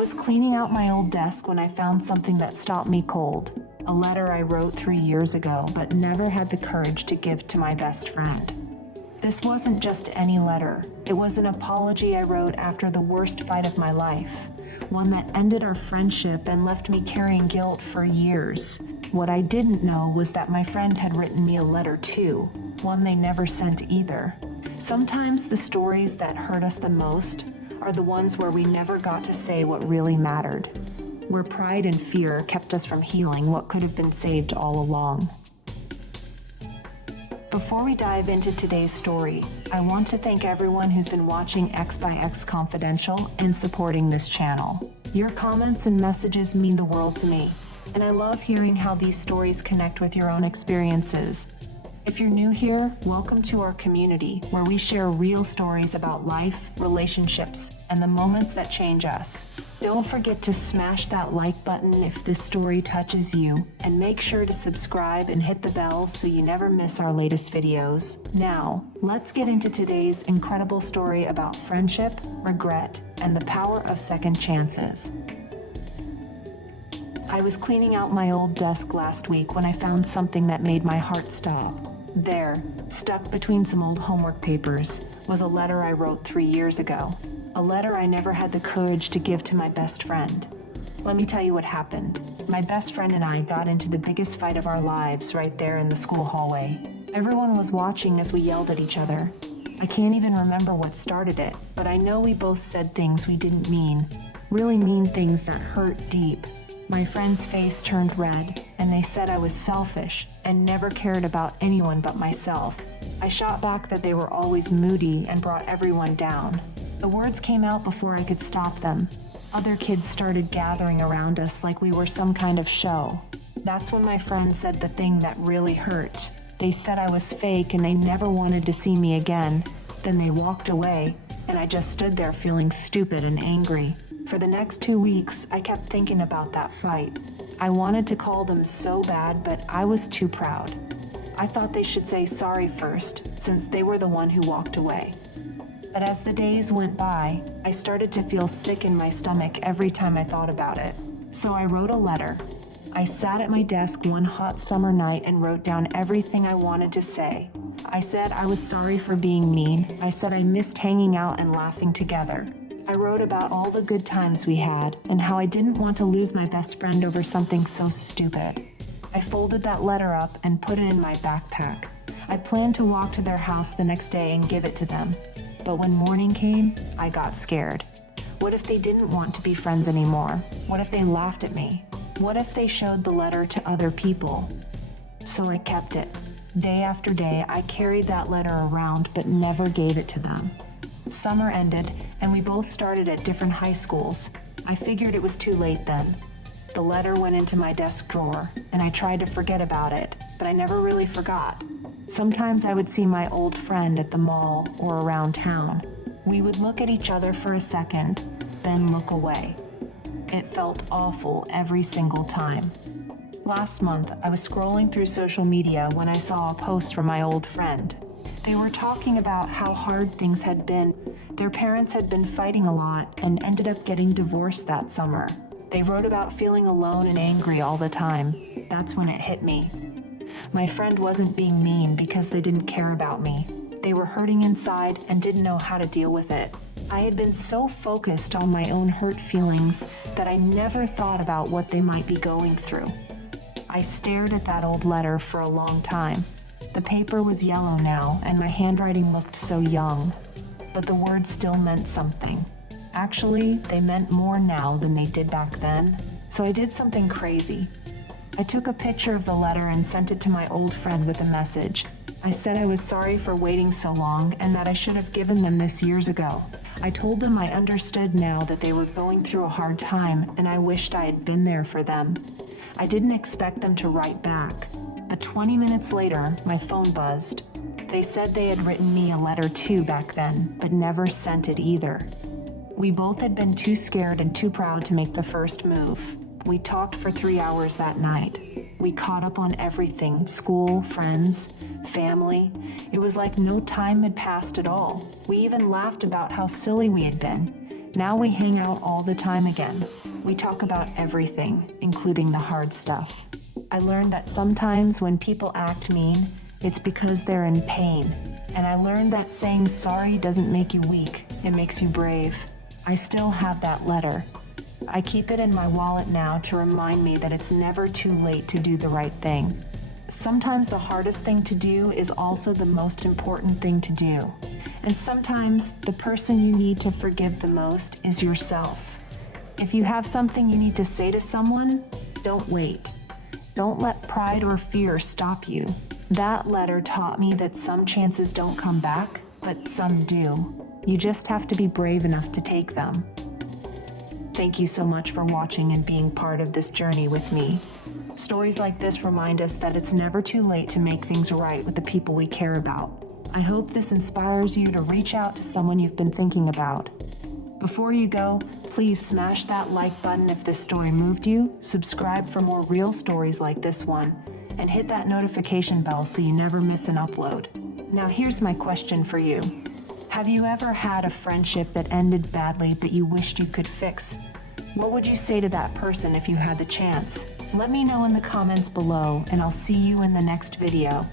was cleaning out my old desk when I found something that stopped me cold. A letter I wrote 3 years ago, but never had the courage to give to my best friend. This wasn't just any letter. It was an apology I wrote after the worst fight of my life. One that ended our friendship and left me carrying guilt for years. What I didn't know was that my friend had written me a letter too, one they never sent either. Sometimes the stories that hurt us the most are the ones where we never got to say what really mattered, where pride and fear kept us from healing what could have been saved all along. Before we dive into today's story, I want to thank everyone who's been watching X by X Confidential and supporting this channel. Your comments and messages mean the world to me, and I love hearing how these stories connect with your own experiences. If you're new here, welcome to our community, where we share real stories about life, relationships, and the moments that change us. Don't forget to smash that like button if this story touches you, and make sure to subscribe and hit the bell so you never miss our latest videos. Now, let's get into today's incredible story about friendship, regret, and the power of second chances. I was cleaning out my old desk last week when I found something that made my heart stop. There, stuck between some old homework papers, was a letter I wrote 3 years ago. A letter I never had the courage to give to my best friend. Let me tell you what happened. My best friend and I got into the biggest fight of our lives right there in the school hallway. Everyone was watching as we yelled at each other. I can't even remember what started it, but I know we both said things we didn't mean. Really mean things that hurt deep. My friend's face turned red, and they said I was selfish and never cared about anyone but myself. I shot back that they were always moody and brought everyone down. The words came out before I could stop them. Other kids started gathering around us like we were some kind of show. That's when my friend said the thing that really hurt. They said I was fake and they never wanted to see me again. Then they walked away, and I just stood there feeling stupid and angry. For the next 2 weeks, I kept thinking about that fight. I wanted to call them so bad, but I was too proud. I thought they should say sorry first, since they were the one who walked away. But as the days went by, I started to feel sick in my stomach every time I thought about it. So I wrote a letter. I sat at my desk one hot summer night and wrote down everything I wanted to say. I said I was sorry for being mean. I said I missed hanging out and laughing together. I wrote about all the good times we had and how I didn't want to lose my best friend over something so stupid. I folded that letter up and put it in my backpack. I planned to walk to their house the next day and give it to them. But when morning came, I got scared. What if they didn't want to be friends anymore? What if they laughed at me? What if they showed the letter to other people? So I kept it. Day after day, I carried that letter around but never gave it to them. Summer ended, and we both started at different high schools. I figured it was too late then. The letter went into my desk drawer, and I tried to forget about it, but I never really forgot. Sometimes I would see my old friend at the mall or around town. We would look at each other for a second, then look away. It felt awful every single time. Last month, I was scrolling through social media when I saw a post from my old friend. They were talking about how hard things had been. Their parents had been fighting a lot and ended up getting divorced that summer. They wrote about feeling alone and angry all the time. That's when it hit me. My friend wasn't being mean because they didn't care about me. They were hurting inside and didn't know how to deal with it. I had been so focused on my own hurt feelings that I never thought about what they might be going through. I stared at that old letter for a long time. The paper was yellow now, and my handwriting looked so young. But the words still meant something. Actually, they meant more now than they did back then. So I did something crazy. I took a picture of the letter and sent it to my old friend with a message. I said I was sorry for waiting so long and that I should have given them this years ago. I told them I understood now that they were going through a hard time and I wished I had been there for them. I didn't expect them to write back, but 20 minutes later, my phone buzzed. They said they had written me a letter too back then, but never sent it either. We both had been too scared and too proud to make the first move. We talked for 3 hours that night. We caught up on everything, school, friends, family. It was like no time had passed at all. We even laughed about how silly we had been. Now we hang out all the time again. We talk about everything, including the hard stuff. I learned that sometimes when people act mean, it's because they're in pain. And I learned that saying sorry doesn't make you weak, it makes you brave. I still have that letter. I keep it in my wallet now to remind me that it's never too late to do the right thing. Sometimes the hardest thing to do is also the most important thing to do. And sometimes the person you need to forgive the most is yourself. If you have something you need to say to someone, don't wait. Don't let pride or fear stop you. That letter taught me that some chances don't come back, but some do. You just have to be brave enough to take them. Thank you so much for watching and being part of this journey with me. Stories like this remind us that it's never too late to make things right with the people we care about. I hope this inspires you to reach out to someone you've been thinking about. Before you go, please smash that like button if this story moved you, subscribe for more real stories like this one, and hit that notification bell so you never miss an upload. Now here's my question for you. Have you ever had a friendship that ended badly that you wished you could fix? What would you say to that person if you had the chance? Let me know in the comments below, and I'll see you in the next video.